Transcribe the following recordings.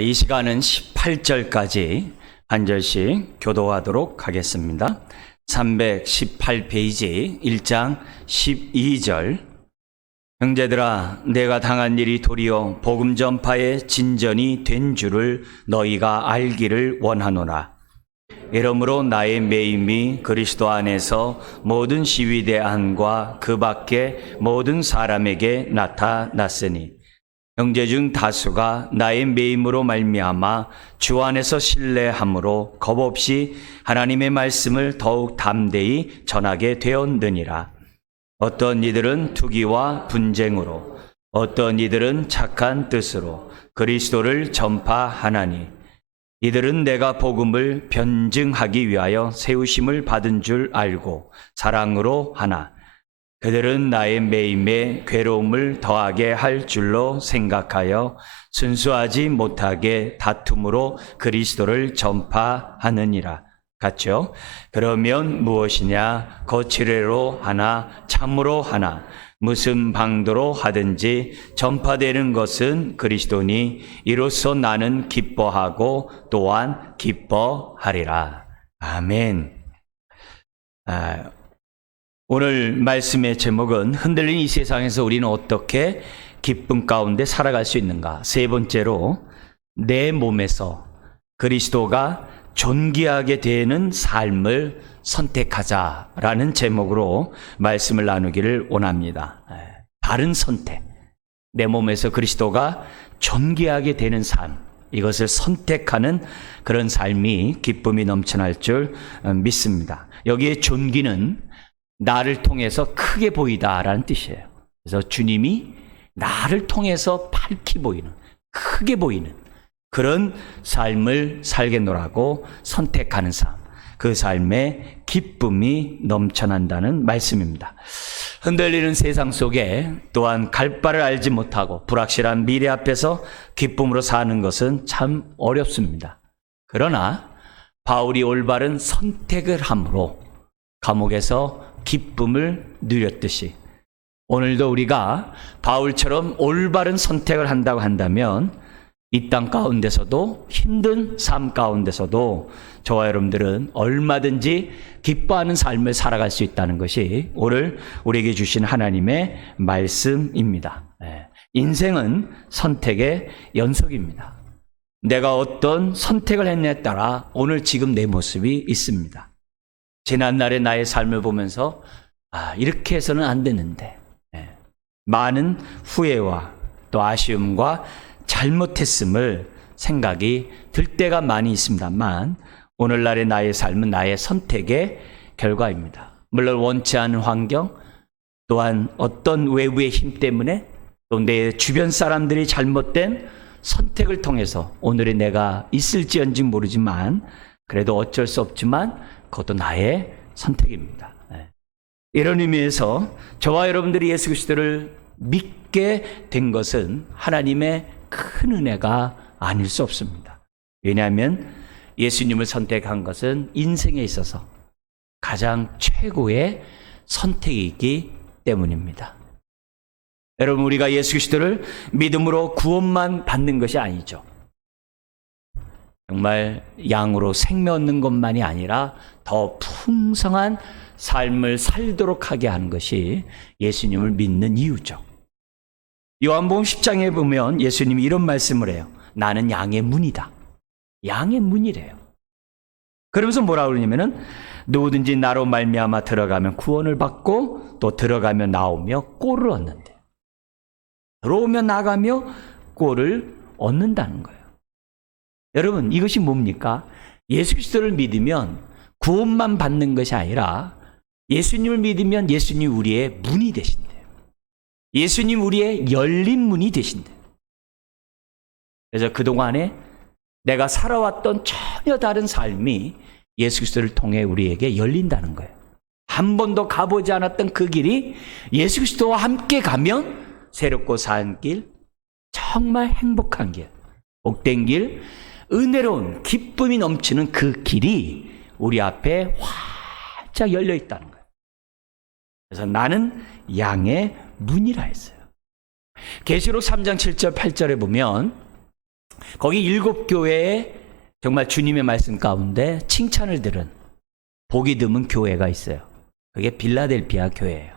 이 시간은 18절까지 한 절씩 교도하도록 하겠습니다. 318페이지 1장 12절. 형제들아, 내가 당한 일이 도리어 복음 전파의 진전이 된 줄을 너희가 알기를 원하노라. 이러므로 나의 매임이 그리스도 안에서 모든 시위대 안과 그 밖에 모든 사람에게 나타났으니 형제 중 다수가 나의 매임으로 말미암아 주 안에서 신뢰함으로 겁없이 하나님의 말씀을 더욱 담대히 전하게 되었느니라. 어떤 이들은 투기와 분쟁으로, 어떤 이들은 착한 뜻으로 그리스도를 전파하나니, 이들은 내가 복음을 변증하기 위하여 세우심을 받은 줄 알고 사랑으로 하나, 그들은 나의 매임에 괴로움을 더하게 할 줄로 생각하여 순수하지 못하게 다툼으로 그리스도를 전파하느니라. 같죠? 그러면 무엇이냐? 거칠애로 하나, 참으로 하나, 무슨 방도로 하든지 전파되는 것은 그리스도니 이로써 나는 기뻐하고 또한 기뻐하리라. 아멘. 오늘 말씀의 제목은 흔들린 이 세상에서 우리는 어떻게 기쁨 가운데 살아갈 수 있는가. 세 번째로 내 몸에서 그리스도가 존귀하게 되는 삶을 선택하자라는 제목으로 말씀을 나누기를 원합니다. 바른 선택, 내 몸에서 그리스도가 존귀하게 되는 삶, 이것을 선택하는 그런 삶이 기쁨이 넘쳐날 줄 믿습니다. 여기에 존귀는 나를 통해서 크게 보이다라는 뜻이에요. 그래서 주님이 나를 통해서 밝히 보이는, 크게 보이는 그런 삶을 살겠노라고 선택하는 삶, 그 삶에 기쁨이 넘쳐난다는 말씀입니다. 흔들리는 세상 속에 또한 갈 바를 알지 못하고 불확실한 미래 앞에서 기쁨으로 사는 것은 참 어렵습니다. 그러나 바울이 올바른 선택을 함으로 감옥에서 기쁨을 누렸듯이 오늘도 우리가 바울처럼 올바른 선택을 한다고 한다면 이 땅 가운데서도, 힘든 삶 가운데서도 저와 여러분들은 얼마든지 기뻐하는 삶을 살아갈 수 있다는 것이 오늘 우리에게 주신 하나님의 말씀입니다. 인생은 선택의 연속입니다. 내가 어떤 선택을 했냐에 따라 오늘 지금 내 모습이 있습니다. 지난날의 나의 삶을 보면서 이렇게 해서는 안 되는데, 많은 후회와 또 아쉬움과 잘못했음을 생각이 들 때가 많이 있습니다만 오늘날의 나의 삶은 나의 선택의 결과입니다. 물론 원치 않은 환경, 또한 어떤 외부의 힘 때문에 또 내 주변 사람들이 잘못된 선택을 통해서 오늘의 내가 있을지언지 모르지만 그래도 어쩔 수 없지만 그것도 나의 선택입니다. 이런 의미에서 저와 여러분들이 예수 그리스도를 믿게 된 것은 하나님의 큰 은혜가 아닐 수 없습니다. 왜냐하면 예수님을 선택한 것은 인생에 있어서 가장 최고의 선택이기 때문입니다. 여러분, 우리가 예수 그리스도를 믿음으로 구원만 받는 것이 아니죠. 정말 양으로 생명 얻는 것만이 아니라 더 풍성한 삶을 살도록 하게 하는 것이 예수님을 믿는 이유죠. 요한복음 10장에 보면 예수님이 이런 말씀을 해요. 나는 양의 문이다. 양의 문이래요. 그러면서 뭐라고 그러냐면은 누구든지 나로 말미암아 들어가면 구원을 받고 또 들어가며 나오며 꼴을 얻는데, 들어오며 나가며 꼴을 얻는다는 거예요. 여러분, 이것이 뭡니까? 예수 그리스도를 믿으면 구원만 받는 것이 아니라 예수님을 믿으면 예수님 우리의 문이 되신대요. 예수님 우리의 열린 문이 되신대요. 그래서 그동안에 내가 살아왔던 전혀 다른 삶이 예수 그리스도를 통해 우리에게 열린다는 거예요. 한 번도 가보지 않았던 그 길이 예수 그리스도와 함께 가면 새롭고 산 길, 정말 행복한 길, 복된 길, 은혜로운 기쁨이 넘치는 그 길이 우리 앞에 활짝 열려 있다는 거예요. 그래서 나는 양의 문이라 했어요. 계시록 3장 7절 8절에 보면 거기 7교회에 정말 주님의 말씀 가운데 칭찬을 들은 복이 드문 교회가 있어요. 그게 빌라델피아 교회예요.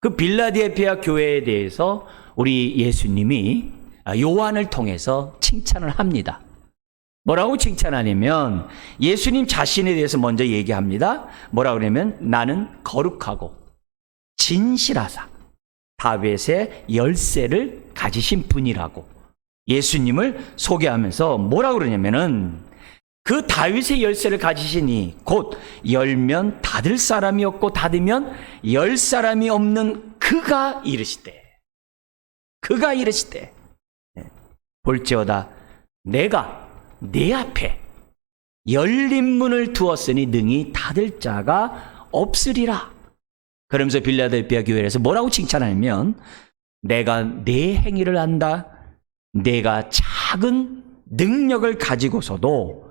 그 빌라델피아 교회에 대해서 우리 예수님이 요한을 통해서 칭찬을 합니다. 뭐라고 칭찬하냐면 예수님 자신에 대해서 먼저 얘기합니다. 뭐라고 그러냐면 나는 거룩하고 진실하사 다윗의 열쇠를 가지신 분이라고 예수님을 소개하면서 뭐라고 그러냐면은 그 다윗의 열쇠를 가지시니 곧 열면 닫을 사람이 없고 닫으면 열 사람이 없는 그가 이르시되 볼지어다 내가 내 앞에 열린 문을 두었으니 능히 닫을 자가 없으리라. 그러면서 빌라델피아 교회에서 뭐라고 칭찬하냐면 내가 내 행위를 안다. 내가 작은 능력을 가지고서도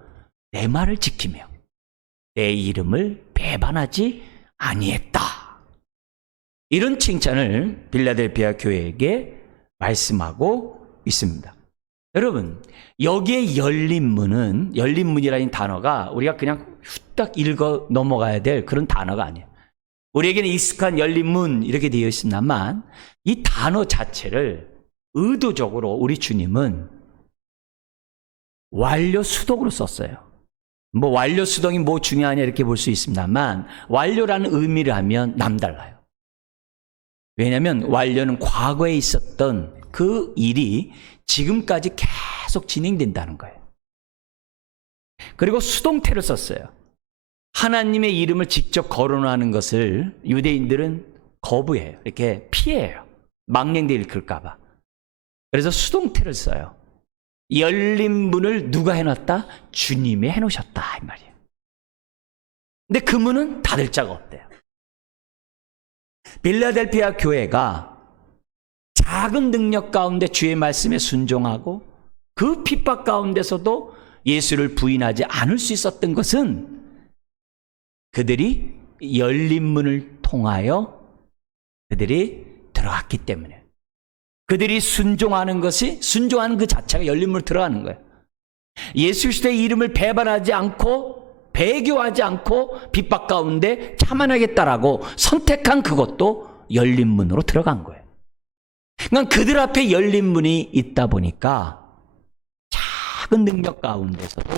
내 말을 지키며 내 이름을 배반하지 아니했다. 이런 칭찬을 빌라델피아 교회에게 말씀하고 있습니다. 여러분, 여기에 열린 문이라는 단어가 우리가 그냥 후딱 읽어 넘어가야 될 그런 단어가 아니에요. 우리에게는 익숙한 열린 문 이렇게 되어 있습니다만 이 단어 자체를 의도적으로 우리 주님은 완료 수동으로 썼어요. 뭐 완료 수동이 뭐 중요하냐 이렇게 볼 수 있습니다만 완료라는 의미를 하면 남달라요. 왜냐하면 완료는 과거에 있었던 그 일이 지금까지 계속 진행된다는 거예요. 그리고 수동태를 썼어요. 하나님의 이름을 직접 거론하는 것을 유대인들은 거부해요. 이렇게 피해요. 망령되 읽을까 봐. 그래서 수동태를 써요. 열린 문을 누가 해놨다? 주님이 해놓으셨다 이 말이에요. 근데 그 문은 닫을 자가 없대요. 빌라델피아 교회가 작은 능력 가운데 주의 말씀에 순종하고 그 핍박 가운데서도 예수를 부인하지 않을 수 있었던 것은 그들이 열린 문을 통하여 그들이 들어갔기 때문에 그들이 순종하는 그 자체가 열린 문으로 들어가는 거예요. 예수 그리스도의 이름을 배반하지 않고 배교하지 않고 핍박 가운데 참아내겠다라고 선택한 그것도 열린 문으로 들어간 거예요. 그러니까 그들 앞에 열린 문이 있다 보니까 작은 능력 가운데서도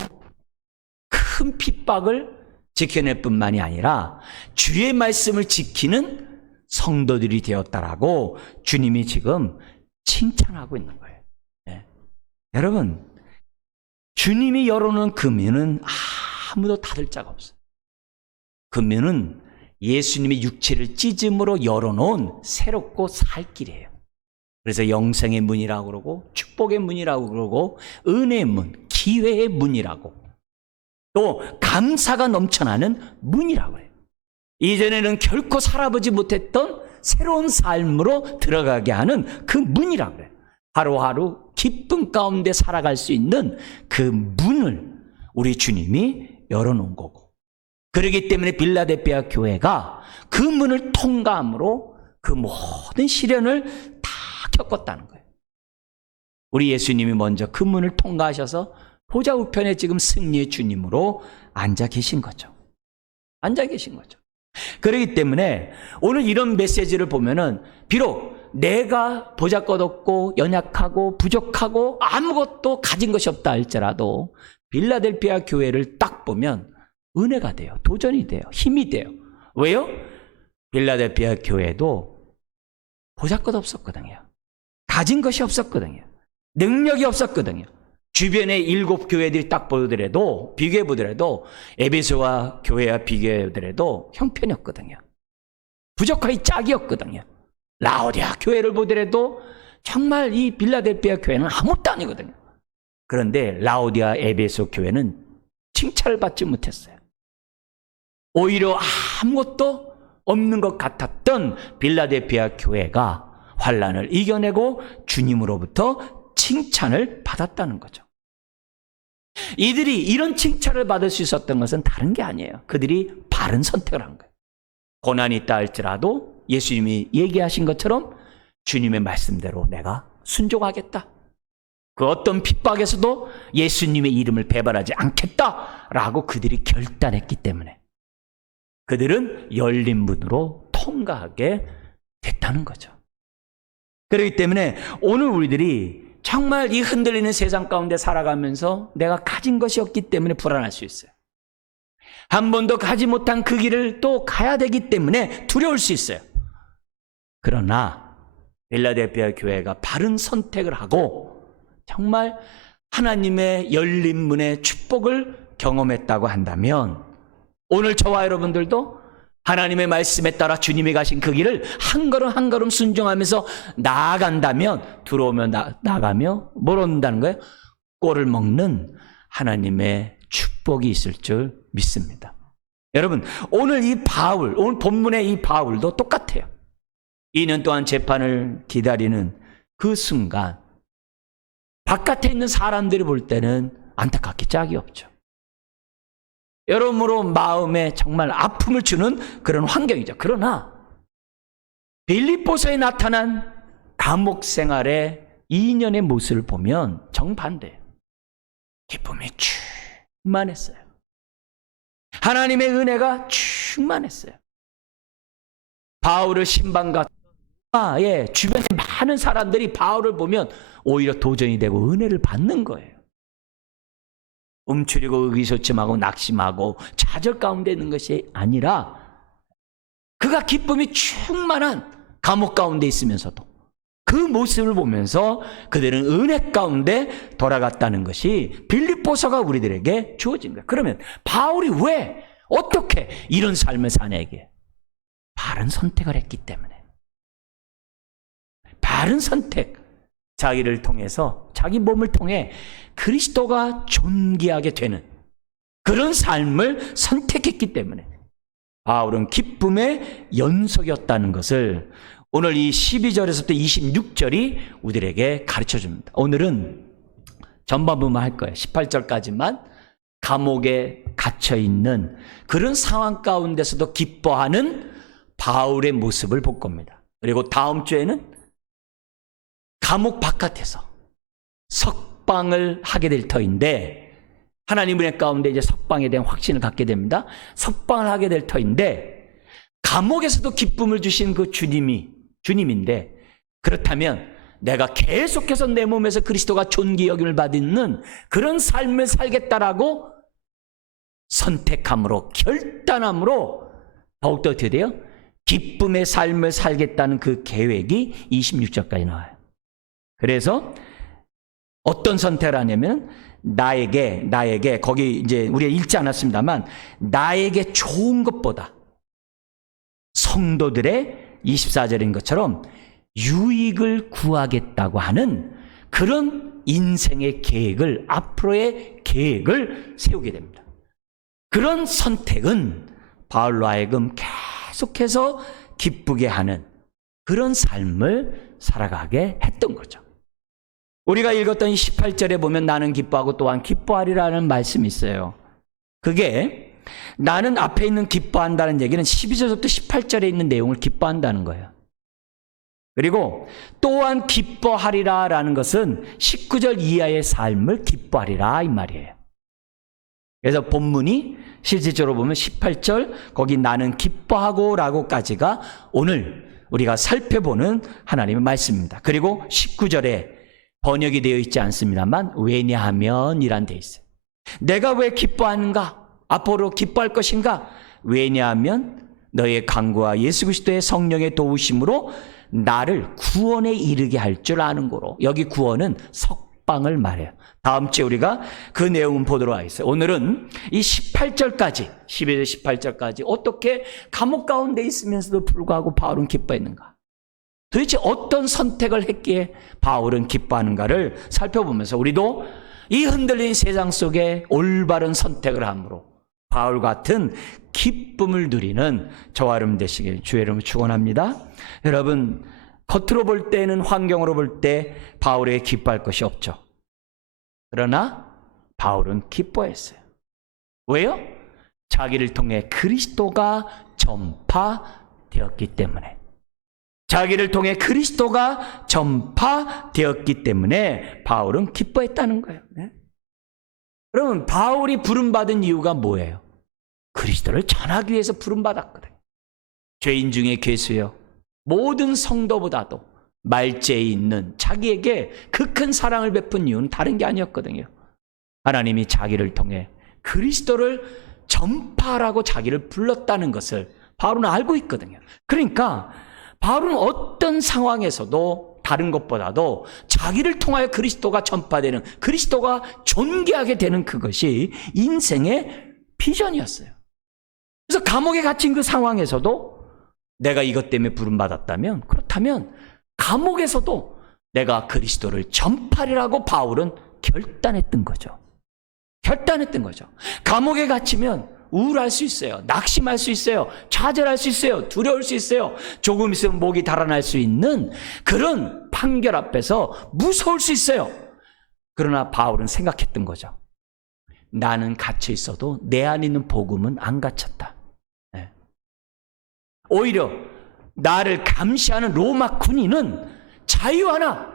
큰 핍박을 지켜낼 뿐만이 아니라 주의 말씀을 지키는 성도들이 되었다라고 주님이 지금 칭찬하고 있는 거예요. 네. 여러분, 주님이 열어놓은 그 문은 아무도 닫을 자가 없어요. 그 문은 예수님의 육체를 찢음으로 열어놓은 새롭고 살 길이에요. 그래서 영생의 문이라고 그러고 축복의 문이라고 그러고 은혜의 문, 기회의 문이라고 또 감사가 넘쳐나는 문이라고 해요. 이전에는 결코 살아보지 못했던 새로운 삶으로 들어가게 하는 그 문이라고 해요. 하루하루 기쁨 가운데 살아갈 수 있는 그 문을 우리 주님이 열어놓은 거고 그렇기 때문에 빌라델피아 교회가 그 문을 통과함으로 그 모든 시련을 다 겪었다는 거예요. 우리 예수님이 먼저 그 문을 통과하셔서 보좌 우편에 지금 승리의 주님으로 앉아 계신 거죠. 앉아 계신 거죠. 그렇기 때문에 오늘 이런 메시지를 보면은 비록 내가 보잘것없고 연약하고 부족하고 아무것도 가진 것이 없다 할지라도 빌라델피아 교회를 딱 보면 은혜가 돼요. 도전이 돼요. 힘이 돼요. 왜요? 빌라델피아 교회도 보잘것없었거든요. 가진 것이 없었거든요. 능력이 없었거든요. 주변의 7교회들이 딱 보더라도 비교해 보더라도 에베소와 교회와 비교해 보더라도 형편이었거든요. 부족하기 짝이었거든요. 라오디아 교회를 보더라도 정말 이 빌라델피아 교회는 아무것도 아니거든요. 그런데 라오디아 에베소 교회는 칭찬을 받지 못했어요. 오히려 아무것도 없는 것 같았던 빌라델피아 교회가 환난을 이겨내고 주님으로부터 칭찬을 받았다는 거죠. 이들이 이런 칭찬을 받을 수 있었던 것은 다른 게 아니에요. 그들이 바른 선택을 한 거예요. 고난이 있다 할지라도 예수님이 얘기하신 것처럼 주님의 말씀대로 내가 순종하겠다. 그 어떤 핍박에서도 예수님의 이름을 배반하지 않겠다라고 그들이 결단했기 때문에 그들은 열린 문으로 통과하게 됐다는 거죠. 그렇기 때문에 오늘 우리들이 정말 이 흔들리는 세상 가운데 살아가면서 내가 가진 것이 없기 때문에 불안할 수 있어요. 한 번도 가지 못한 그 길을 또 가야 되기 때문에 두려울 수 있어요. 그러나 필라델피아 교회가 바른 선택을 하고 정말 하나님의 열린 문의 축복을 경험했다고 한다면 오늘 저와 여러분들도 하나님의 말씀에 따라 주님이 가신 그 길을 한 걸음 한 걸음 순종하면서 나아간다면 들어오며 나가며 뭘 얻는다는 거예요? 꼴을 먹는 하나님의 축복이 있을 줄 믿습니다. 여러분, 오늘 이 바울, 오늘 본문의 이 바울도 똑같아요. 2년 동안 재판을 기다리는 그 순간 바깥에 있는 사람들이 볼 때는 안타깝게 짝이 없죠. 여러모로 마음에 정말 아픔을 주는 그런 환경이죠. 그러나 빌립보서에 나타난 감옥 생활의 2년의 모습을 보면 정반대예요. 기쁨이 충만했어요. 하나님의 은혜가 충만했어요. 바울을 신방과 주변에 많은 사람들이 바울을 보면 오히려 도전이 되고 은혜를 받는 거예요. 움츠리고 의기소침하고 낙심하고 좌절 가운데 있는 것이 아니라 그가 기쁨이 충만한 감옥 가운데 있으면서도 그 모습을 보면서 그들은 은혜 가운데 돌아갔다는 것이 빌립보서가 우리들에게 주어진 거예요. 그러면 바울이 왜 어떻게 이런 삶을 사냐에게 바른 선택을 했기 때문에 바른 선택, 자기를 통해서 자기 몸을 통해 그리스도가 존귀하게 되는 그런 삶을 선택했기 때문에 바울은 기쁨의 연속이었다는 것을 오늘 이 12절에서부터 26절이 우리들에게 가르쳐줍니다. 오늘은 전반부만 할 거예요. 18절까지만 감옥에 갇혀있는 그런 상황 가운데서도 기뻐하는 바울의 모습을 볼 겁니다. 그리고 다음 주에는 감옥 바깥에서 석방을 하게 될 터인데 하나님 은혜 가운데 이제 석방에 대한 확신을 갖게 됩니다. 석방을 하게 될 터인데 감옥에서도 기쁨을 주신 그 주님인데 그렇다면 내가 계속해서 내 몸에서 그리스도가 존귀 여김을 받는 그런 삶을 살겠다라고 선택함으로 결단함으로 더욱더 어떻게 돼요? 기쁨의 삶을 살겠다는 그 계획이 26절까지 나와요. 그래서 어떤 선택을 하냐면 나에게 거기 이제 우리가 읽지 않았습니다만 나에게 좋은 것보다 성도들의 24절인 것처럼 유익을 구하겠다고 하는 그런 인생의 계획을 앞으로의 계획을 세우게 됩니다. 그런 선택은 바울로 하여금 계속해서 기쁘게 하는 그런 삶을 살아가게 했던 거죠. 우리가 읽었던 이 18절에 보면 나는 기뻐하고 또한 기뻐하리라는 말씀이 있어요. 그게 나는 앞에 있는 기뻐한다는 얘기는 12절부터 18절에 있는 내용을 기뻐한다는 거예요. 그리고 또한 기뻐하리라라는 것은 19절 이하의 삶을 기뻐하리라 이 말이에요. 그래서 본문이 실질적으로 보면 18절 거기 나는 기뻐하고 라고까지가 오늘 우리가 살펴보는 하나님의 말씀입니다. 그리고 19절에 번역이 되어 있지 않습니다만 왜냐하면 이란 데 있어요. 내가 왜 기뻐하는가? 앞으로 기뻐할 것인가? 왜냐하면 너의 강구와 예수 그리스도의 성령의 도우심으로 나를 구원에 이르게 할 줄 아는 거로. 여기 구원은 석방을 말해요. 다음 주에 우리가 그 내용을 보도록 하겠어요. 오늘은 이 18절까지 12절 18절까지 어떻게 감옥 가운데 있으면서도 불구하고 바울은 기뻐했는가? 도대체 어떤 선택을 했기에 바울은 기뻐하는가를 살펴보면서 우리도 이 흔들린 세상 속에 올바른 선택을 함으로 바울 같은 기쁨을 누리는 저와 여러분 되시길 주의 이름으로 축원합니다. 여러분 겉으로 볼 때는 환경으로 볼 때 바울에게 기뻐할 것이 없죠. 그러나 바울은 기뻐했어요. 왜요? 자기를 통해 그리스도가 전파되었기 때문에. 자기를 통해 그리스도가 전파되었기 때문에 바울은 기뻐했다는 거예요. 네? 그러면 바울이 부름받은 이유가 뭐예요? 그리스도를 전하기 위해서 부름받았거든요. 죄인 중에 괴수여 모든 성도보다도 말제에 있는 자기에게 그 큰 사랑을 베푼 이유는 다른 게 아니었거든요. 하나님이 자기를 통해 그리스도를 전파하라고 자기를 불렀다는 것을 바울은 알고 있거든요. 그러니까 바울은 어떤 상황에서도 다른 것보다도 자기를 통하여 그리스도가 전파되는, 그리스도가 존귀하게 되는 그것이 인생의 비전이었어요. 그래서 감옥에 갇힌 그 상황에서도 내가 이것 때문에 부름받았다면, 그렇다면 감옥에서도 내가 그리스도를 전파리라고 바울은 결단했던 거죠. 결단했던 거죠. 감옥에 갇히면 우울할 수 있어요. 낙심할 수 있어요. 좌절할 수 있어요. 두려울 수 있어요. 조금 있으면 목이 달아날 수 있는 그런 판결 앞에서 무서울 수 있어요. 그러나 바울은 생각했던 거죠. 나는 갇혀 있어도 내 안에 있는 복음은 안 갇혔다. 네. 오히려 나를 감시하는 로마 군인은 자유하나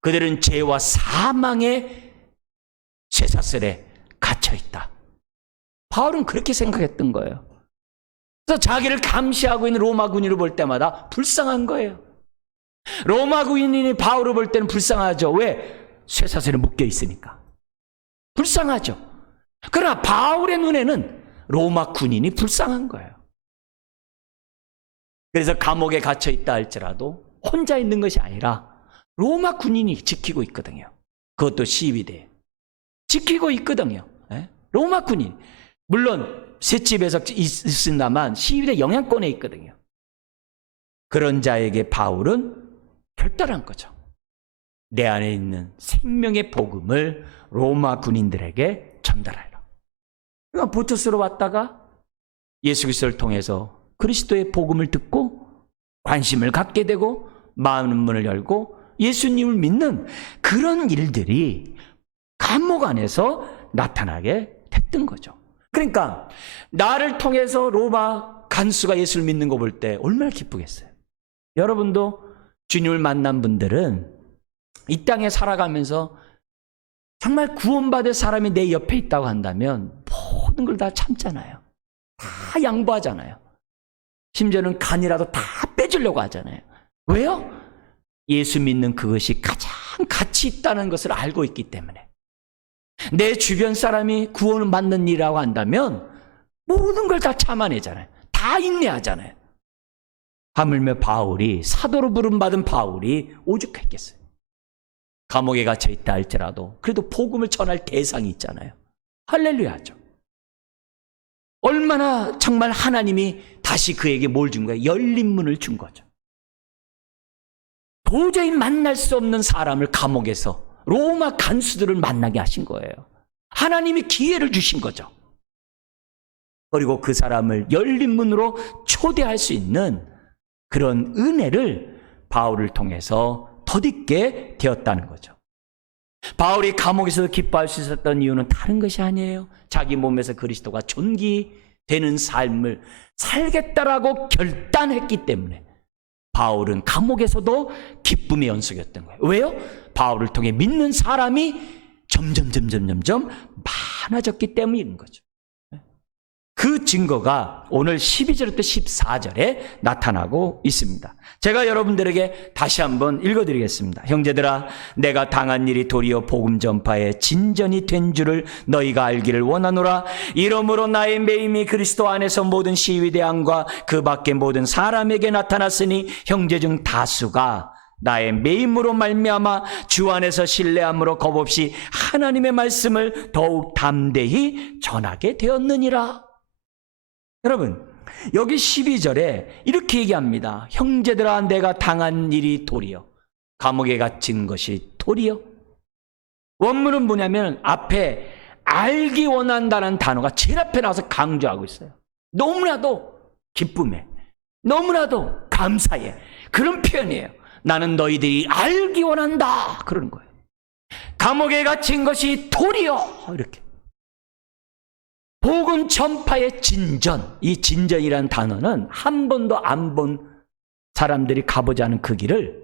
그들은 죄와 사망의 쇠사슬에 갇혀 있다. 바울은 그렇게 생각했던 거예요. 그래서 자기를 감시하고 있는 로마 군인을 볼 때마다 불쌍한 거예요. 로마 군인이 바울을 볼 때는 불쌍하죠. 왜? 쇠사슬에 묶여 있으니까. 불쌍하죠. 그러나 바울의 눈에는 로마 군인이 불쌍한 거예요. 그래서 감옥에 갇혀 있다 할지라도 혼자 있는 것이 아니라 로마 군인이 지키고 있거든요. 그것도 시위대 지키고 있거든요. 네? 로마 군인. 물론 셋집에서 있습니다만 시위대 영향권에 있거든요. 그런 자에게 바울은 결단한 거죠. 내 안에 있는 생명의 복음을 로마 군인들에게 전달하라. 그러니까 보토스로 왔다가 예수 그리스도를 통해서 그리스도의 복음을 듣고 관심을 갖게 되고 마음의 문을 열고 예수님을 믿는 그런 일들이 감옥 안에서 나타나게 됐던 거죠. 그러니까 나를 통해서 로마 간수가 예수를 믿는 거 볼 때 얼마나 기쁘겠어요. 여러분도 주님을 만난 분들은 이 땅에 살아가면서 정말 구원받을 사람이 내 옆에 있다고 한다면 모든 걸 다 참잖아요. 다 양보하잖아요. 심지어는 간이라도 다 빼주려고 하잖아요. 왜요? 예수 믿는 그것이 가장 가치 있다는 것을 알고 있기 때문에. 내 주변 사람이 구원을 받는 일이라고 한다면 모든 걸 다 참아내잖아요. 다 인내하잖아요. 하물며 바울이, 사도로 부름받은 바울이 오죽했겠어요. 감옥에 갇혀 있다 할지라도 그래도 복음을 전할 대상이 있잖아요. 할렐루야죠. 얼마나 정말 하나님이 다시 그에게 뭘 준 거예요? 열린 문을 준 거죠. 도저히 만날 수 없는 사람을 감옥에서 로마 간수들을 만나게 하신 거예요. 하나님이 기회를 주신 거죠. 그리고 그 사람을 열린 문으로 초대할 수 있는 그런 은혜를 바울을 통해서 덧입게 되었다는 거죠. 바울이 감옥에서 기뻐할 수 있었던 이유는 다른 것이 아니에요. 자기 몸에서 그리스도가 존귀되는 삶을 살겠다라고 결단했기 때문에 바울은 감옥에서도 기쁨의 연속이었던 거예요. 왜요? 바울을 통해 믿는 사람이 점점 많아졌기 때문인 거죠. 그 증거가 오늘 12절부터 14절에 나타나고 있습니다. 제가 여러분들에게 다시 한번 읽어드리겠습니다. 형제들아, 내가 당한 일이 도리어 복음 전파의 진전이 된 줄을 너희가 알기를 원하노라. 이러므로 나의 매임이 그리스도 안에서 모든 시위대왕과 그 밖의 모든 사람에게 나타났으니 형제 중 다수가 나의 매임으로 말미암아 주 안에서 신뢰함으로 겁없이 하나님의 말씀을 더욱 담대히 전하게 되었느니라. 여러분, 여기 12절에 이렇게 얘기합니다. 형제들아, 내가 당한 일이 도리여. 감옥에 갇힌 것이 도리여. 원문은 뭐냐면 앞에 알기 원한다는 단어가 제일 앞에 나와서 강조하고 있어요. 너무나도 기쁨에, 너무나도 감사해. 그런 표현이에요. 나는 너희들이 알기 원한다. 그러는 거예요. 감옥에 갇힌 것이 도리여. 이렇게. 복음 전파의 진전, 이 진전이라는 단어는 한 번도 안 본 사람들이 가보지 않은 그 길을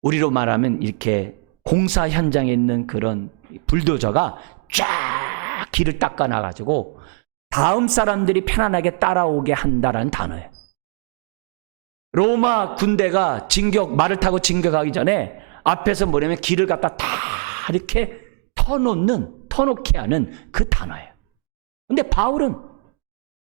우리로 말하면 이렇게 공사 현장에 있는 그런 불도저가 쫙 길을 닦아놔가지고 다음 사람들이 편안하게 따라오게 한다라는 단어예요. 로마 군대가 말을 타고 진격하기 전에 앞에서 뭐냐면 길을 갖다 다 이렇게 터놓게 하는 그 단어예요. 근데 바울은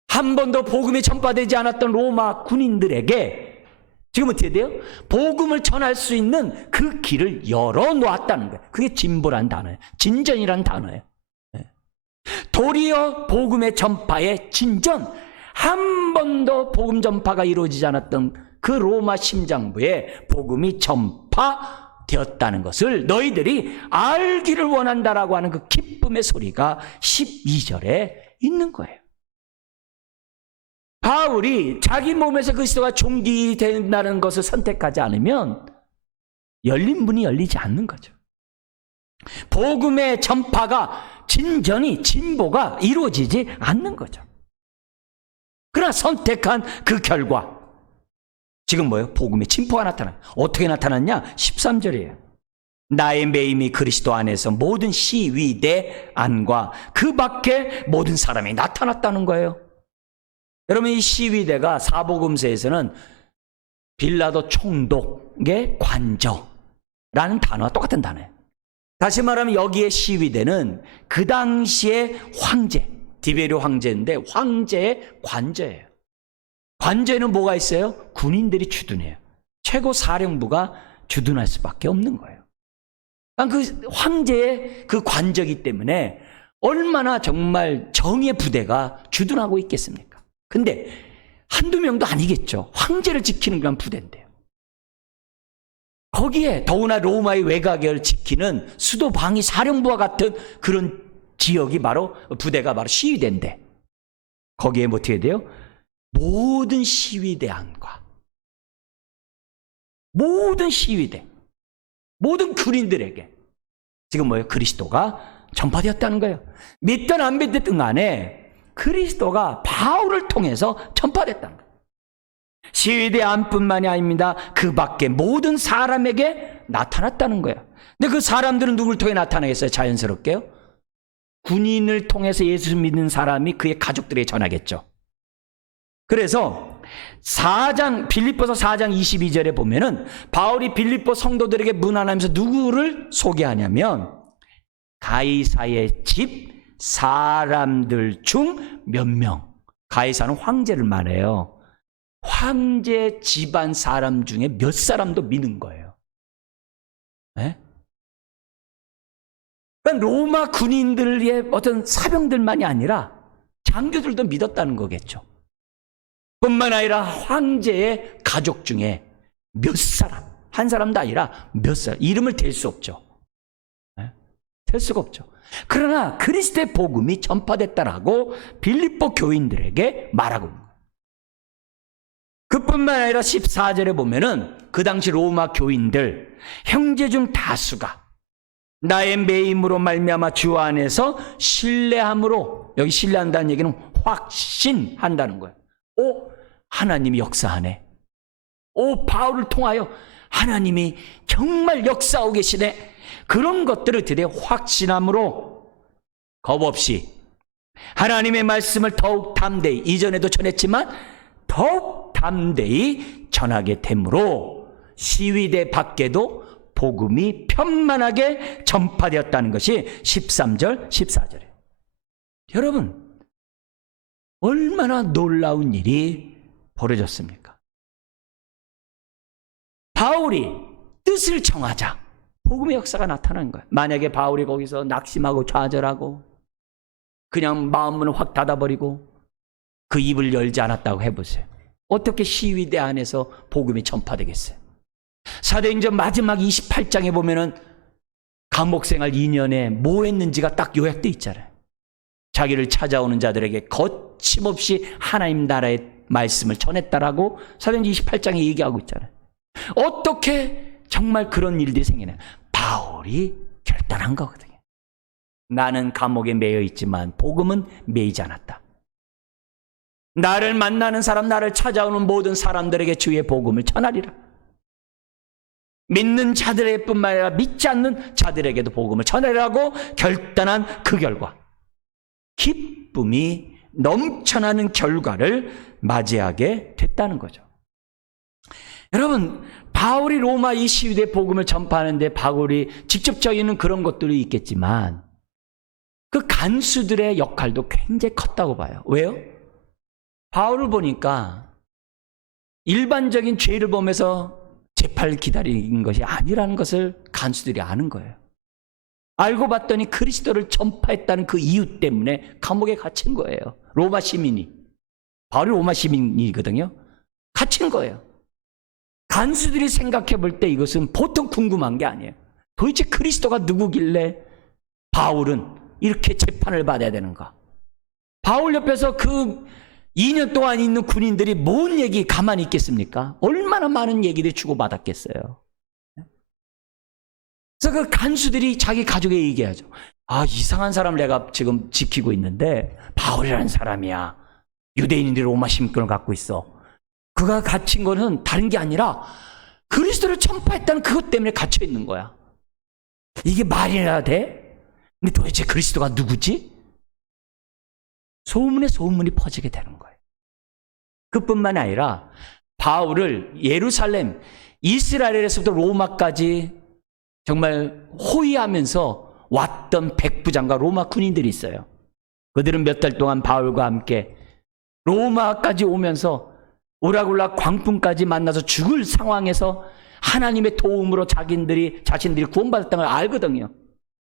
한 번도 복음이 전파되지 않았던 로마 군인들에게 지금 어떻게 돼요? 복음을 전할 수 있는 그 길을 열어놓았다는 거예요. 그게 진보란 단어예요. 진전이란 단어예요. 도리어 복음의 전파의 진전, 한 번도 복음 전파가 이루어지지 않았던 그 로마 심장부에 복음이 전파되었다는 것을 너희들이 알기를 원한다라고 하는 그 기쁨의 소리가 12절에 있는 거예요. 바울이 자기 몸에서 그리스도가 존귀된다는 것을 선택하지 않으면 열린 문이 열리지 않는 거죠. 복음의 전파가 진보가 이루어지지 않는 거죠. 그러나 선택한 그 결과 지금 뭐예요? 복음의 진포가 나타나요. 어떻게 나타났냐? 13절이에요. 나의 매임이 그리스도 안에서 모든 시위대 안과 그 밖에 모든 사람이 나타났다는 거예요. 여러분, 이 시위대가 사복음서에서는 빌라도 총독의 관저라는 단어와 똑같은 단어예요. 다시 말하면 여기에 시위대는 그 당시의 황제, 디베리오 황제인데 황제의 관저예요. 관저에는 뭐가 있어요? 군인들이 주둔해요. 최고 사령부가 주둔할 수밖에 없는 거예요. 그 황제의 그 관저이기 때문에 얼마나 정말 정의의 부대가 주둔하고 있겠습니까? 근데 한두 명도 아니겠죠. 황제를 지키는 그런 부대인데요. 거기에 더구나 로마의 외곽을 지키는 수도 방위 사령부와 같은 그런 지역이 바로 부대가 바로 시위대인데 거기에 뭐 어떻게 돼요? 모든 시위대 안과 모든 시위대, 모든 군인들에게 지금 뭐예요? 그리스도가 전파되었다는 거예요. 믿든 안 믿든 간에 그리스도가 바울을 통해서 전파됐다는 거예요. 시위대 안뿐만이 아닙니다. 그 밖에 모든 사람에게 나타났다는 거예요. 근데 그 사람들은 누굴 통해 나타나겠어요? 자연스럽게요. 군인을 통해서 예수 믿는 사람이 그의 가족들에게 전하겠죠. 그래서 빌립보서 4장 22절에 보면은 바울이 빌립보 성도들에게 문안하면서 누구를 소개하냐면 가이사의 집 사람들 중 몇 명, 가이사는 황제를 말해요. 황제 집안 사람 중에 몇 사람도 믿는 거예요. 네? 그러니까 로마 군인들의 어떤 사병들만이 아니라 장교들도 믿었다는 거겠죠. 뿐만 아니라 황제의 가족 중에 몇 사람, 한 사람도 아니라 몇 사람, 이름을 댈 수 없죠. 네? 댈 수가 없죠. 그러나 그리스도의 복음이 전파됐다라고 빌립보 교인들에게 말하고 있는 거예요. 그뿐만 아니라 14절에 보면은 그 당시 로마 교인들 형제 중 다수가 나의 매임으로 말미암아 주 안에서 신뢰함으로, 여기 신뢰한다는 얘기는 확신한다는 거예요. 하나님이 역사하네. 바울을 통하여 하나님이 정말 역사하고 계시네. 그런 것들을 드디어 확신함으로 겁없이 하나님의 말씀을 더욱 담대히, 이전에도 전했지만 더욱 담대히 전하게 되므로 시위대 밖에도 복음이 편만하게 전파되었다는 것이 13절, 14절이에요. 여러분, 얼마나 놀라운 일이 벌어졌습니까? 바울이 뜻을 정하자 복음의 역사가 나타난 거예요. 만약에 바울이 거기서 낙심하고 좌절하고 그냥 마음문을 확 닫아버리고 그 입을 열지 않았다고 해보세요. 어떻게 시위대 안에서 복음이 전파되겠어요? 사도행전 마지막 28장에 보면은 감옥생활 2년에 뭐 했는지가 딱 요약돼 있잖아요. 자기를 찾아오는 자들에게 거침없이 하나님 나라의 말씀을 전했다라고 사도행전 28장에 얘기하고 있잖아요. 어떻게 정말 그런 일들이 생기냐? 바울이 결단한 거거든요. 나는 감옥에 매여 있지만 복음은 매이지 않았다. 나를 만나는 사람, 나를 찾아오는 모든 사람들에게 주의 복음을 전하리라. 믿는 자들의 뿐만 아니라 믿지 않는 자들에게도 복음을 전하리라고 결단한 그 결과 기쁨이 넘쳐나는 결과를 맞이하게 됐다는 거죠. 여러분, 바울이 로마 이 시위대 복음을 전파하는데 바울이 직접적인 그런 것들이 있겠지만 그 간수들의 역할도 굉장히 컸다고 봐요. 왜요? 바울을 보니까 일반적인 죄를 보면서 재판을 기다리는 것이 아니라는 것을 간수들이 아는 거예요. 알고 봤더니 그리스도를 전파했다는 그 이유 때문에 감옥에 갇힌 거예요. 로마 시민이. 바울이 로마 시민이거든요. 갇힌 거예요. 간수들이 생각해 볼 때 이것은 보통 궁금한 게 아니에요. 도대체 그리스도가 누구길래 바울은 이렇게 재판을 받아야 되는가? 바울 옆에서 그 2년 동안 있는 군인들이 뭔 얘기 가만히 있겠습니까? 얼마나 많은 얘기들이 주고받았겠어요. 그래서 그 간수들이 자기 가족에 얘기하죠. 아, 이상한 사람을 내가 지금 지키고 있는데 바울이라는 사람이야. 유대인들이 로마 신분을 갖고 있어. 그가 갇힌 거는 다른 게 아니라 그리스도를 전파했다는 그것 때문에 갇혀 있는 거야. 이게 말이나 돼? 근데 도대체 그리스도가 누구지? 소문에 소문이 퍼지게 되는 거예요. 그뿐만 아니라 바울을 예루살렘, 이스라엘에서부터 로마까지 정말 호위하면서 왔던 백부장과 로마 군인들이 있어요. 그들은 몇 달 동안 바울과 함께 로마까지 오면서 오락올락 광풍까지 만나서 죽을 상황에서 하나님의 도움으로 자신들이 구원받았다는 걸 알거든요.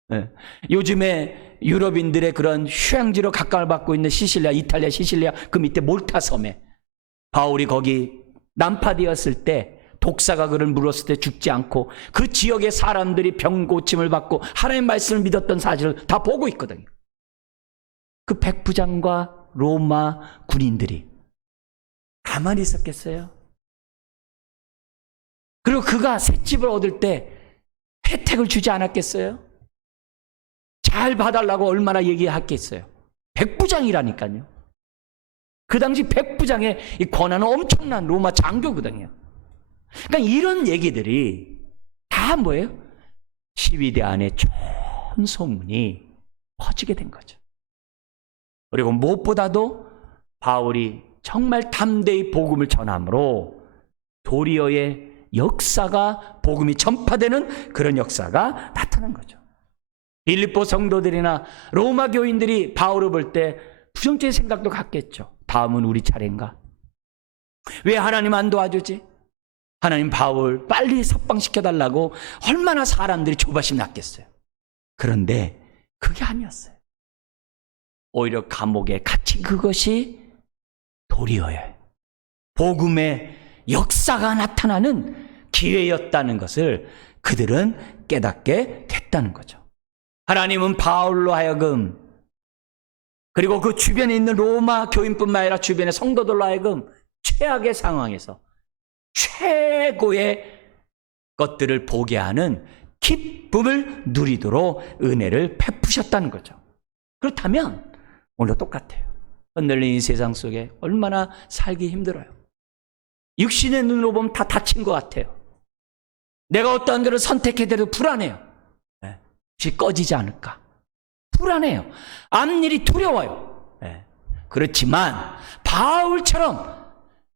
네. 요즘에 유럽인들의 그런 휴양지로 각광을 받고 있는 시실리아, 이탈리아 시실리아 그 밑에 몰타 섬에 바울이 거기 난파되었을 때 독사가 그를 물었을 때 죽지 않고 그 지역의 사람들이 병 고침을 받고 하나님의 말씀을 믿었던 사실을 다 보고 있거든요. 그 백부장과 로마 군인들이 가만히 있었겠어요? 그리고 그가 셋집을 얻을 때 혜택을 주지 않았겠어요? 잘 봐달라고 얼마나 얘기했겠어요? 백부장이라니까요. 그 당시 백부장의 이 권한은 엄청난 로마 장교거든요. 그러니까 이런 얘기들이 다 뭐예요? 시위대 안에 좋은 소문이 퍼지게 된 거죠. 그리고 무엇보다도 바울이 정말 담대히 복음을 전함으로 도리어의 역사가 복음이 전파되는 그런 역사가 나타난 거죠. 빌립보 성도들이나 로마 교인들이 바울을 볼 때 부정적인 생각도 갖겠죠. 다음은 우리 차례인가? 왜 하나님 안 도와주지? 하나님 바울 빨리 석방시켜달라고 얼마나 사람들이 조바심 났겠어요. 그런데 그게 아니었어요. 오히려 감옥에 갇힌 그것이 도리어요. 복음의 역사가 나타나는 기회였다는 것을 그들은 깨닫게 됐다는 거죠. 하나님은 바울로 하여금 그리고 그 주변에 있는 로마 교인뿐만 아니라 주변의 성도들로 하여금 최악의 상황에서 최고의 것들을 보게 하는 기쁨을 누리도록 은혜를 베푸셨다는 거죠. 그렇다면 오늘도 똑같아요. 흔들린 이 세상 속에 얼마나 살기 힘들어요. 육신의 눈으로 보면 다 다친 것 같아요. 내가 어떠한 것을 선택해도 불안해요. 혹시 꺼지지 않을까? 불안해요. 앞일이 두려워요. 그렇지만 바울처럼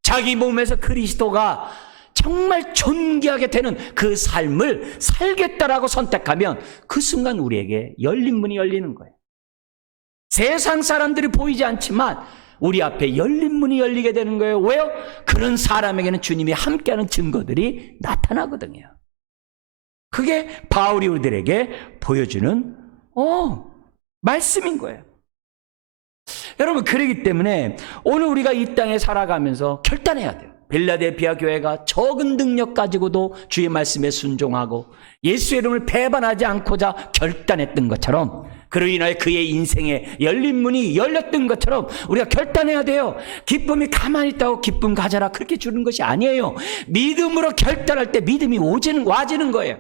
자기 몸에서 그리스도가 정말 존귀하게 되는 그 삶을 살겠다라고 선택하면 그 순간 우리에게 열린 문이 열리는 거예요. 세상 사람들이 보이지 않지만 우리 앞에 열린 문이 열리게 되는 거예요. 왜요? 그런 사람에게는 주님이 함께하는 증거들이 나타나거든요. 그게 바울이 우리들에게 보여주는 말씀인 거예요. 여러분, 그러기 때문에 오늘 우리가 이 땅에 살아가면서 결단해야 돼요. 빌라델피아 교회가 적은 능력 가지고도 주의 말씀에 순종하고 예수의 이름을 배반하지 않고자 결단했던 것처럼, 그로 인하여 그의 인생에 열린 문이 열렸던 것처럼 우리가 결단해야 돼요. 기쁨이 가만히 있다고 기쁨 가져라 그렇게 주는 것이 아니에요. 믿음으로 결단할 때 믿음이 와지는 거예요.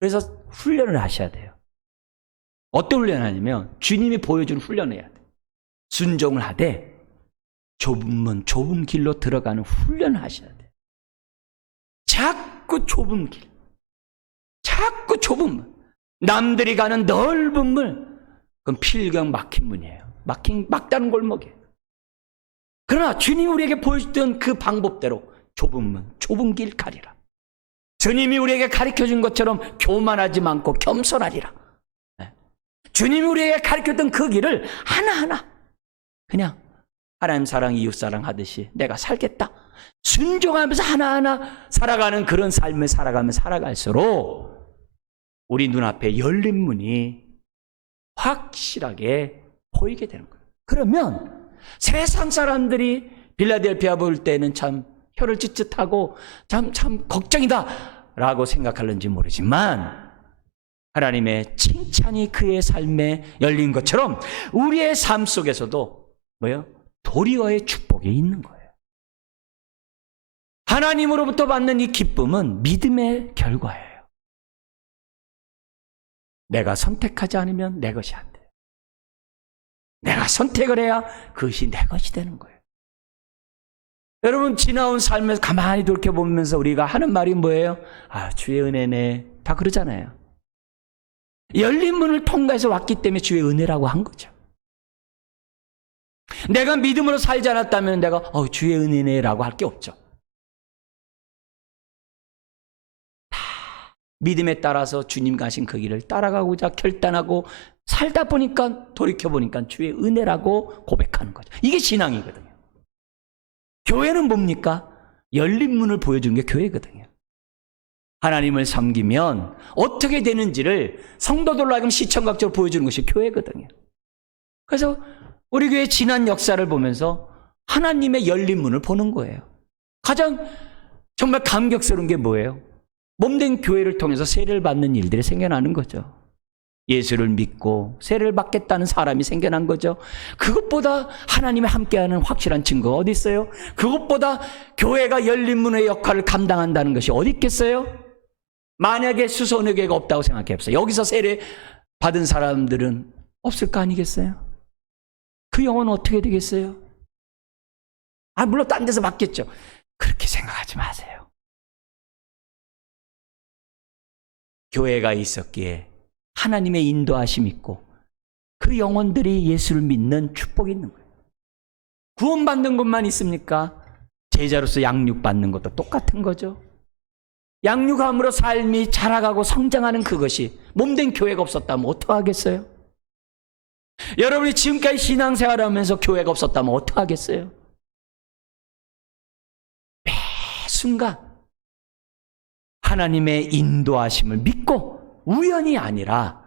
그래서 훈련을 하셔야 돼요. 어떤 훈련을 하냐면 주님이 보여주는 훈련을 해야 돼요. 순종을 하되 좁은 문, 좁은 길로 들어가는 훈련을 하셔야 돼요. 자꾸 좁은 길, 자꾸 좁은 문, 남들이 가는 넓은 문, 그건 필경 막힌 문이에요. 막다른 골목이에요. 그러나 주님이 우리에게 보여줬던 그 방법대로 좁은 문, 좁은 길 가리라. 주님이 우리에게 가르쳐준 것처럼 교만하지 않고 겸손하리라. 주님이 우리에게 가르쳤던 그 길을 하나하나 그냥 하나님 사랑, 이웃 사랑 하듯이 내가 살겠다. 순종하면서 하나하나 살아가는 그런 삶을 살아갈수록 우리 눈앞에 열린 문이 확실하게 보이게 되는 거예요. 그러면 세상 사람들이 빌라델피아 볼 때는 참 혀를 찌릿하고 참 걱정이다 라고 생각할는지 모르지만 하나님의 칭찬이 그의 삶에 열린 것처럼 우리의 삶 속에서도 뭐예요? 도리어의 축복이 있는 거예요. 하나님으로부터 받는 이 기쁨은 믿음의 결과예요. 내가 선택하지 않으면 내 것이 안 돼요. 내가 선택을 해야 그것이 내 것이 되는 거예요. 여러분, 지나온 삶에서 가만히 돌이켜보면서 우리가 하는 말이 뭐예요? 아, 주의 은혜네. 다 그러잖아요. 열린 문을 통과해서 왔기 때문에 주의 은혜라고 한 거죠. 내가 믿음으로 살지 않았다면 내가 주의 은혜네라고 할 게 없죠. 다 믿음에 따라서 주님 가신 그 길을 따라가고자 결단하고 살다 보니까 돌이켜보니까 주의 은혜라고 고백하는 거죠. 이게 신앙이거든요. 교회는 뭡니까? 열린 문을 보여주는 게 교회거든요. 하나님을 섬기면 어떻게 되는지를 성도들로 하여금 시청각적으로 보여주는 것이 교회거든요. 그래서 우리 교회의 지난 역사를 보면서 하나님의 열린 문을 보는 거예요. 가장 정말 감격스러운 게 뭐예요? 몸된 교회를 통해서 세례를 받는 일들이 생겨나는 거죠. 예수를 믿고 세례를 받겠다는 사람이 생겨난 거죠. 그것보다 하나님이 함께하는 확실한 증거가 어디 있어요? 그것보다 교회가 열린 문의 역할을 감당한다는 것이 어디 있겠어요? 만약에 수선회계가 없다고 생각해보세요. 여기서 세례 받은 사람들은 없을 거 아니겠어요? 그 영혼은 어떻게 되겠어요? 물론 딴 데서 받겠죠. 그렇게 생각하지 마세요. 교회가 있었기에 하나님의 인도하심이 있고 그 영혼들이 예수를 믿는 축복이 있는 거예요. 구원받는 것만 있습니까? 제자로서 양육받는 것도 똑같은 거죠. 양육함으로 삶이 자라가고 성장하는 그것이 몸된 교회가 없었다면 어떡하겠어요? 여러분이 지금까지 신앙생활을 하면서 교회가 없었다면 어떡하겠어요? 매 순간 하나님의 인도하심을 믿고 우연이 아니라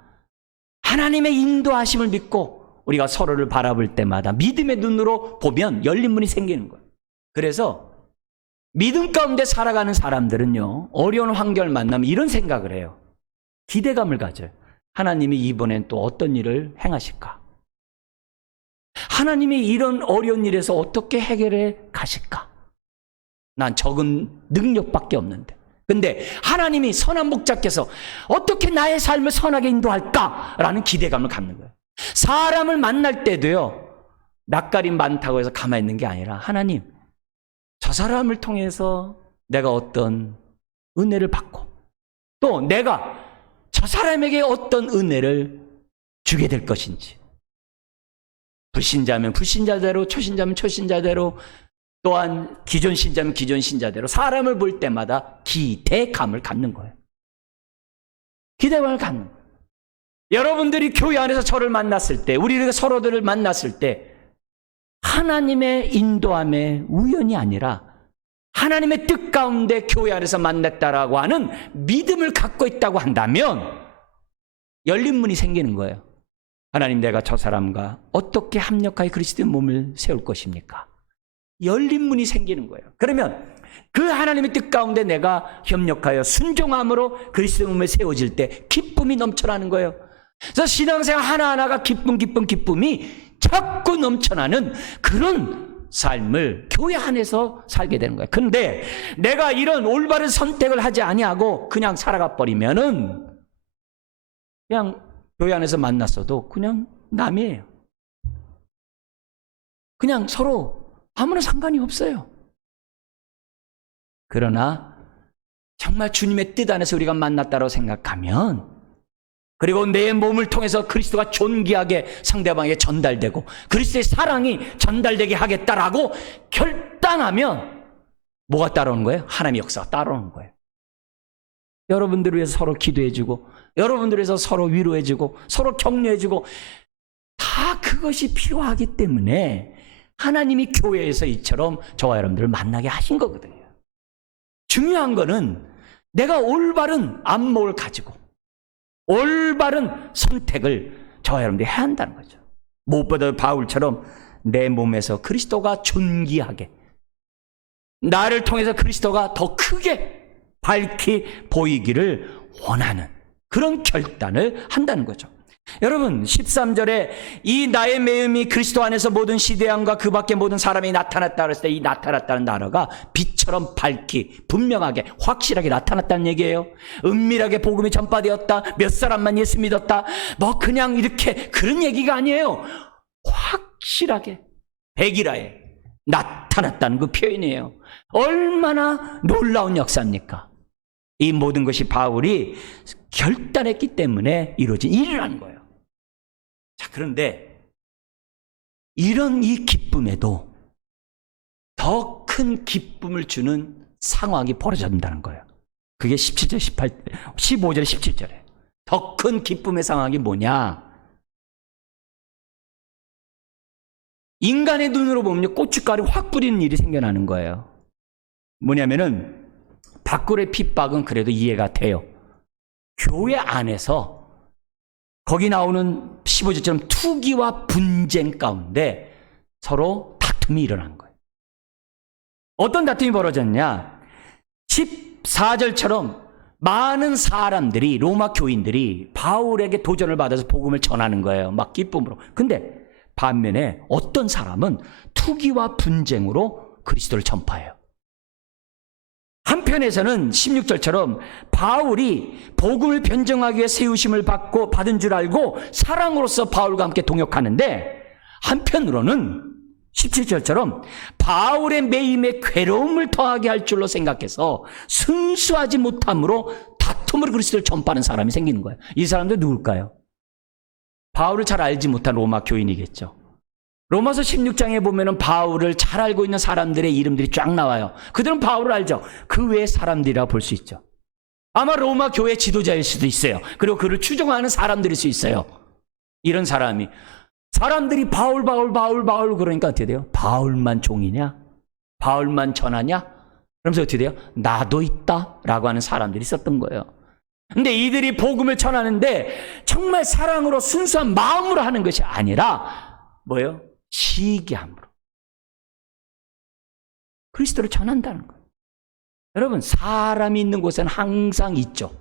하나님의 인도하심을 믿고 우리가 서로를 바라볼 때마다 믿음의 눈으로 보면 열린 문이 생기는 거예요. 그래서 믿음 가운데 살아가는 사람들은요, 어려운 환경을 만나면 이런 생각을 해요. 기대감을 가져요. 하나님이 이번엔 또 어떤 일을 행하실까? 하나님이 이런 어려운 일에서 어떻게 해결해 가실까? 난 적은 능력밖에 없는데. 근데 하나님이 선한 목자께서 어떻게 나의 삶을 선하게 인도할까라는 기대감을 갖는 거예요. 사람을 만날 때도요, 낯가림 많다고 해서 가만히 있는 게 아니라 하나님, 저 사람을 통해서 내가 어떤 은혜를 받고 또 내가 저 사람에게 어떤 은혜를 주게 될 것인지, 불신자면 불신자대로, 초신자면 초신자대로, 또한 기존 신자면 기존 신자대로 사람을 볼 때마다 기대감을 갖는 거예요. 기대감을 갖는 거예요. 여러분들이 교회 안에서 저를 만났을 때, 우리가 서로들을 만났을 때 하나님의 인도함의 우연이 아니라 하나님의 뜻 가운데 교회 안에서 만났다라고 하는 믿음을 갖고 있다고 한다면 열린 문이 생기는 거예요. 하나님, 내가 저 사람과 어떻게 합력하여 그리스도의 몸을 세울 것입니까? 열린 문이 생기는 거예요. 그러면 그 하나님의 뜻 가운데 내가 협력하여 순종함으로 그리스도의 몸에 세워질 때 기쁨이 넘쳐나는 거예요. 그래서 신앙생활 하나하나가 기쁨이 자꾸 넘쳐나는 그런 삶을 교회 안에서 살게 되는 거예요. 근데 내가 이런 올바른 선택을 하지 아니하고 그냥 살아가 버리면은 그냥 교회 안에서 만났어도 그냥 남이에요. 그냥 서로 아무런 상관이 없어요. 그러나 정말 주님의 뜻 안에서 우리가 만났다고 생각하면, 그리고 내 몸을 통해서 그리스도가 존귀하게 상대방에게 전달되고 그리스도의 사랑이 전달되게 하겠다라고 결단하면 뭐가 따라오는 거예요? 하나님의 역사가 따라오는 거예요. 여러분들을 위해서 서로 기도해주고, 여러분들을 위해서 서로 위로해주고, 서로 격려해주고, 다 그것이 필요하기 때문에 하나님이 교회에서 이처럼 저와 여러분들을 만나게 하신 거거든요. 중요한 거는 내가 올바른 안목을 가지고 올바른 선택을 저와 여러분들이 해야 한다는 거죠. 무엇보다 바울처럼 내 몸에서 그리스도가 존귀하게, 나를 통해서 그리스도가 더 크게 밝히 보이기를 원하는 그런 결단을 한다는 거죠. 여러분, 13절에 이 나의 매음이 그리스도 안에서 모든 시대함과 그 밖에 모든 사람이 나타났다 그랬을 때 이 나타났다는 단어가 빛처럼 밝히 분명하게 확실하게 나타났다는 얘기예요. 은밀하게 복음이 전파되었다, 몇 사람만 예수 믿었다, 뭐 그냥 이렇게 그런 얘기가 아니에요. 확실하게 백일하에 나타났다는 그 표현이에요. 얼마나 놀라운 역사입니까? 이 모든 것이 바울이 결단했기 때문에 이루어진 일이라는 거예요. 자, 그런데 이런 이 기쁨에도 더 큰 기쁨을 주는 상황이 벌어진다는 거예요. 그게 17절, 15절, 17절에 더 큰 기쁨의 상황이 뭐냐? 인간의 눈으로 보면 고춧가루 확 뿌리는 일이 생겨나는 거예요. 뭐냐면은 밖으로의 핍박은 그래도 이해가 돼요. 교회 안에서 거기 나오는 15절처럼 투기와 분쟁 가운데 서로 다툼이 일어난 거예요. 어떤 다툼이 벌어졌냐? 14절처럼 많은 사람들이, 로마 교인들이 바울에게 도전을 받아서 복음을 전하는 거예요. 막 기쁨으로. 근데 반면에 어떤 사람은 투기와 분쟁으로 그리스도를 전파해요. 한편에서는 16절처럼 바울이 복음을 변증하기 위해 세우심을 받은 줄 알고 사랑으로서 바울과 함께 동역하는데, 한편으로는 17절처럼 바울의 매임에 괴로움을 더하게 할 줄로 생각해서 순수하지 못함으로 다툼으로 그리스도를 전파하는 사람이 생기는 거예요. 이 사람들 누굴까요? 바울을 잘 알지 못한 로마 교인이겠죠. 로마서 16장에 보면은 바울을 잘 알고 있는 사람들의 이름들이 쫙 나와요. 그들은 바울을 알죠. 그 외의 사람들이라 볼 수 있죠. 아마 로마 교회 지도자일 수도 있어요. 그리고 그를 추종하는 사람들일 수 있어요. 이런 사람들이 바울 그러니까 어떻게 돼요? 바울만 종이냐? 바울만 전하냐? 그러면서 어떻게 돼요? 나도 있다 라고 하는 사람들이 있었던 거예요. 근데 이들이 복음을 전하는데 정말 사랑으로 순수한 마음으로 하는 것이 아니라 뭐예요? 시기함으로 그리스도를 전한다는 거예요. 여러분, 사람이 있는 곳에는 항상 있죠.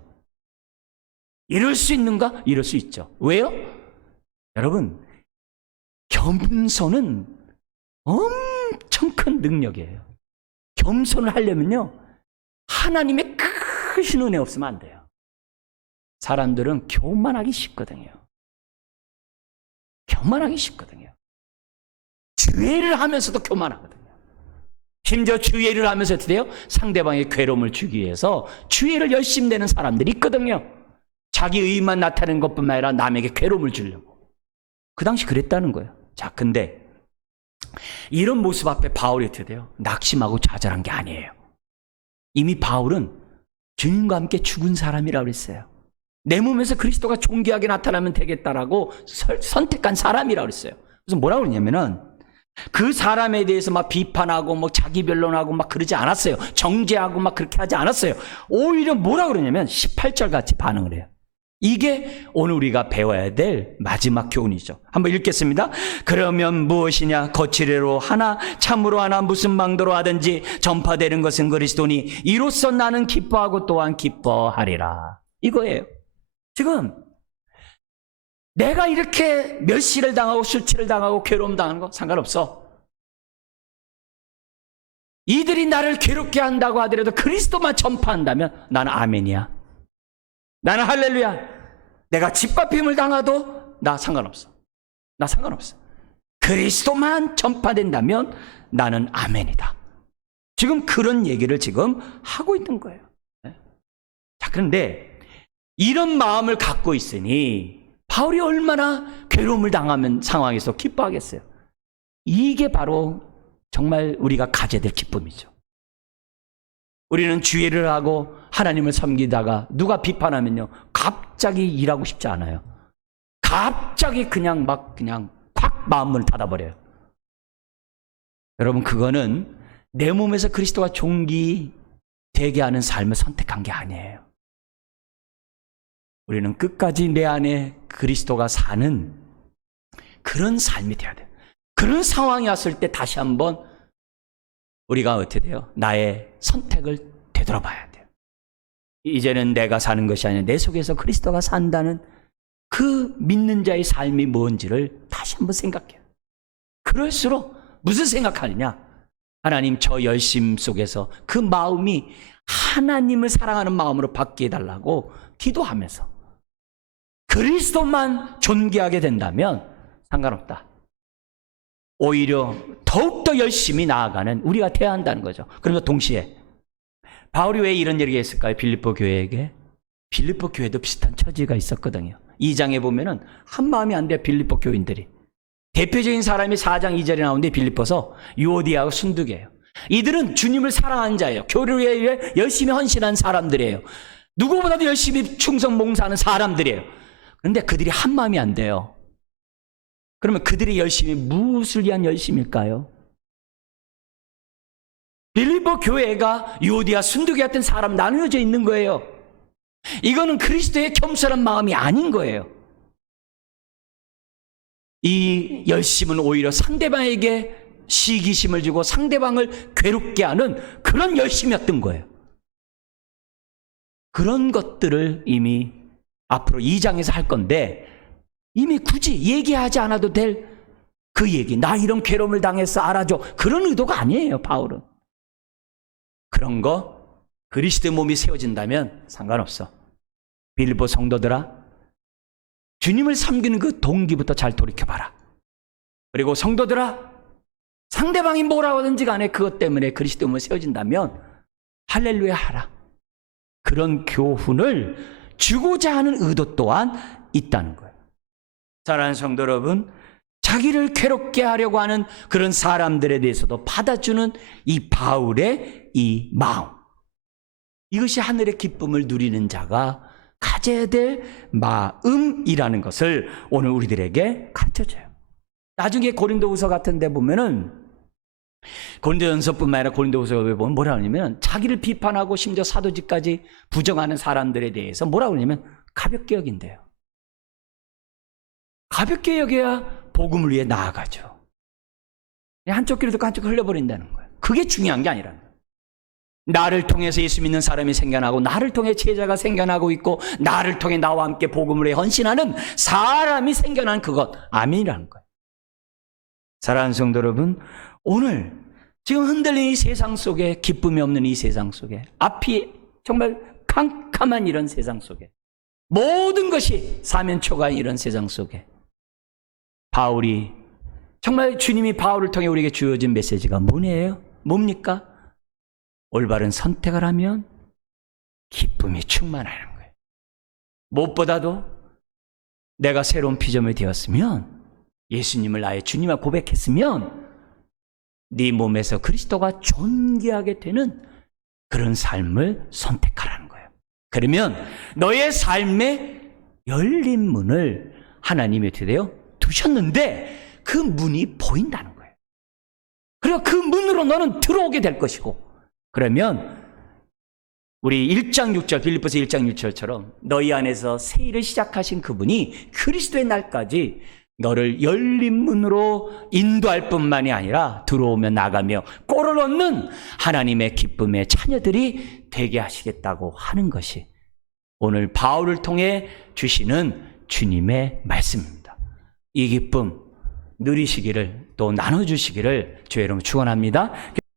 이럴 수 있는가? 이럴 수 있죠. 왜요? 여러분, 겸손은 엄청 큰 능력이에요. 겸손을 하려면요, 하나님의 크신 은혜 없으면 안 돼요. 사람들은 교만하기 쉽거든요. 교만하기 쉽거든요. 주의를 하면서도 교만하거든요. 심지어 주의를 하면서 어떻게 돼요? 상대방의 괴로움을 주기 위해서 주의를 열심히 내는 사람들이 있거든요. 자기 의만 나타내는 것뿐만 아니라 남에게 괴로움을 주려고. 그 당시 그랬다는 거예요. 자, 근데 이런 모습 앞에 바울이 어떻게 돼요? 낙심하고 좌절한 게 아니에요. 이미 바울은 주님과 함께 죽은 사람이라고 그랬어요. 내 몸에서 그리스도가 존귀하게 나타나면 되겠다라고 선택한 사람이라고 그랬어요. 그래서 뭐라고 그러냐면은 그 사람에 대해서 막 비판하고 뭐 자기 변론하고 막 그러지 않았어요. 정죄하고 막 그렇게 하지 않았어요. 오히려 뭐라고 그러냐면 18절 같이 반응을 해요. 이게 오늘 우리가 배워야 될 마지막 교훈이죠. 한번 읽겠습니다. 그러면 무엇이냐? 거칠애로 하나 참으로 하나 무슨 망도로 하든지 전파되는 것은 그리스도니 이로써 나는 기뻐하고 또한 기뻐하리라. 이거예요. 지금 내가 이렇게 멸시를 당하고 수치를 당하고 괴로움 당하는 거 상관없어. 이들이 나를 괴롭게 한다고 하더라도 그리스도만 전파한다면 나는 아멘이야. 나는 할렐루야. 내가 짓밟힘을 당하도 나 상관없어. 나 상관없어. 그리스도만 전파된다면 나는 아멘이다. 지금 그런 얘기를 지금 하고 있는 거예요. 자, 그런데 이런 마음을 갖고 있으니 바울이 얼마나 괴로움을 당하는 상황에서 기뻐하겠어요. 이게 바로 정말 우리가 가져야 될 기쁨이죠. 우리는 주의를 하고 하나님을 섬기다가 누가 비판하면요, 갑자기 일하고 싶지 않아요. 갑자기 그냥 콱 마음문을 닫아버려요. 여러분, 그거는 내 몸에서 그리스도가 존귀되게 하는 삶을 선택한 게 아니에요. 우리는 끝까지 내 안에 그리스도가 사는 그런 삶이 돼야 돼요. 그런 상황이 왔을 때 다시 한번 우리가 어떻게 돼요? 나의 선택을 되돌아봐야 돼요. 이제는 내가 사는 것이 아니라 내 속에서 그리스도가 산다는 그 믿는 자의 삶이 뭔지를 다시 한번 생각해요. 그럴수록 무슨 생각하느냐? 하나님, 저 열심 속에서 그 마음이 하나님을 사랑하는 마음으로 바뀌게 해달라고 기도하면서 그리스도만 존귀하게 된다면 상관없다. 오히려 더욱더 열심히 나아가는 우리가 돼야 한다는 거죠. 그러면서 동시에 바울이 왜 이런 얘기를 했을까요? 빌립보 교회에게. 빌립보 교회도 비슷한 처지가 있었거든요. 2장에 보면은 한 마음이 안 돼요. 빌립보 교인들이. 대표적인 사람이 4장 2절에 나오는데 빌립보서 유오디아하고 순두개예요. 이들은 주님을 사랑하는 자예요. 교회를 위해 열심히 헌신한 사람들이에요. 누구보다도 열심히 충성 봉사하는 사람들이에요. 그런데 그들이 한 마음이 안 돼요. 그러면 그들이 열심히 무엇을 위한 열심일까요? 빌립보 교회가 유오디아 순두개 같은 사람 나누어져 있는 거예요. 이거는 그리스도의 겸손한 마음이 아닌 거예요. 이 열심은 오히려 상대방에게 시기심을 주고 상대방을 괴롭게 하는 그런 열심이었던 거예요. 그런 것들을 이미 앞으로 2장에서 할 건데 이미 굳이 얘기하지 않아도 될 그 얘기, 나 이런 괴로움을 당해서 알아줘, 그런 의도가 아니에요. 바울은 그런 거 그리스도의 몸이 세워진다면 상관없어. 빌립보 성도들아, 주님을 섬기는 그 동기부터 잘 돌이켜봐라. 그리고 성도들아, 상대방이 뭐라고 하든지 간에 그것 때문에 그리스도의 몸이 세워진다면 할렐루야 하라. 그런 교훈을 주고자 하는 의도 또한 있다는 거예요. 사랑하는 성도 여러분, 자기를 괴롭게 하려고 하는 그런 사람들에 대해서도 받아주는 이 바울의 이 마음, 이것이 하늘의 기쁨을 누리는 자가 가져야 될 마음이라는 것을 오늘 우리들에게 가르쳐줘요. 나중에 고린도후서 같은 데 보면은, 고린도전서뿐만 아니라 고린도후서에 보면 뭐라 그러냐면 자기를 비판하고 심지어 사도직까지 부정하는 사람들에 대해서 뭐라고 그러냐면 가볍게 여긴대요. 가볍게 여겨야 복음을 위해 나아가죠. 한쪽 귀를 듣고 한쪽 흘려버린다는 거예요. 그게 중요한 게 아니라는 거예요. 나를 통해서 예수 믿는 사람이 생겨나고, 나를 통해 제자가 생겨나고 있고, 나를 통해 나와 함께 복음을 위해 헌신하는 사람이 생겨난 그것, 아멘이라는 거예요. 사랑하는 성도 여러분, 오늘 지금 흔들리는 이 세상 속에, 기쁨이 없는 이 세상 속에, 앞이 정말 캄캄한 이런 세상 속에, 모든 것이 사면초가인 이런 세상 속에 바울이, 정말 주님이 바울을 통해 우리에게 주어진 메시지가 뭡니까? 올바른 선택을 하면 기쁨이 충만하는 거예요. 무엇보다도 내가 새로운 피조물이 되었으면, 예수님을 나의 주님아 고백했으면 네 몸에서 그리스도가 존귀하게 되는 그런 삶을 선택하라는 거예요. 그러면 너의 삶에 열린 문을 하나님이 어떻게 돼요? 두셨는데 그 문이 보인다는 거예요. 그리고 그 문으로 너는 들어오게 될 것이고, 그러면 우리 1장 6절, 빌립보서 1장 6절처럼 너희 안에서 새 일을 시작하신 그분이 그리스도의 날까지 너를 열린 문으로 인도할 뿐만이 아니라 들어오며 나가며 꼴을 얻는 하나님의 기쁨의 자녀들이 되게 하시겠다고 하는 것이 오늘 바울을 통해 주시는 주님의 말씀입니다. 이 기쁨 누리시기를, 또 나눠주시기를 주의 이름으로 축원합니다.